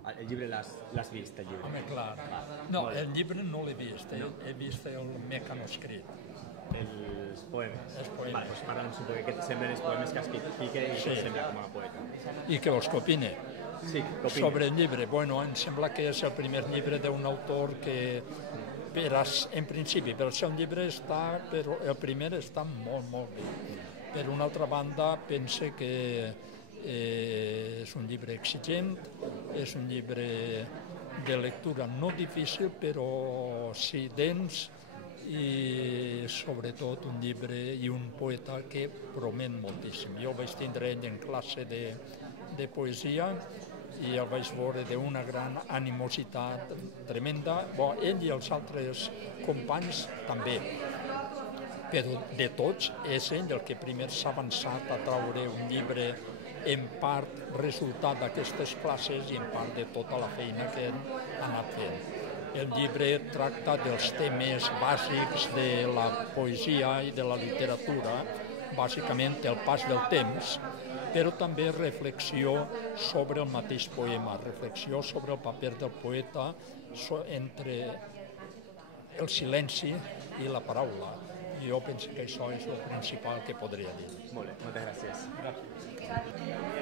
El llibre l'has vist, el llibre? Home, clar. No, el llibre no l'he vist, he vist el mecanoscrit. Els poemes. Els poemes. Vale, doncs parla'ns un poc, què et semblen els poemes que ha escrit Pique i què et sembla com a poeta? I què vols que opine? Sí, què opines? Sobre el llibre, bueno, em sembla que és el primer llibre d'un autor que, en principi, per ser un llibre però el primer està molt, molt bé. Per una altra banda, pense que és un llibre exigent, és un llibre de lectura no difícil, però sí dens, i sobretot un llibre i un poeta que promet moltíssim. Jo vaig tindre ell en classe de poesia i el vaig veure d'una gran animositat tremenda. Ell i els altres companys també, però de tots és ell el que primer s'ha avançat a treure un llibre en part resultat d'aquestes classes i en part de tota la feina que ha anat fent. El llibre tracta dels temes bàsics de la poesia i de la literatura, bàsicament el pas del temps, però també reflexió sobre el mateix poema, reflexió sobre el paper del poeta entre el silenci i la paraula. Jo penso que això és el principal que podria dir. Molt bé, moltes gràcies. Gràcies.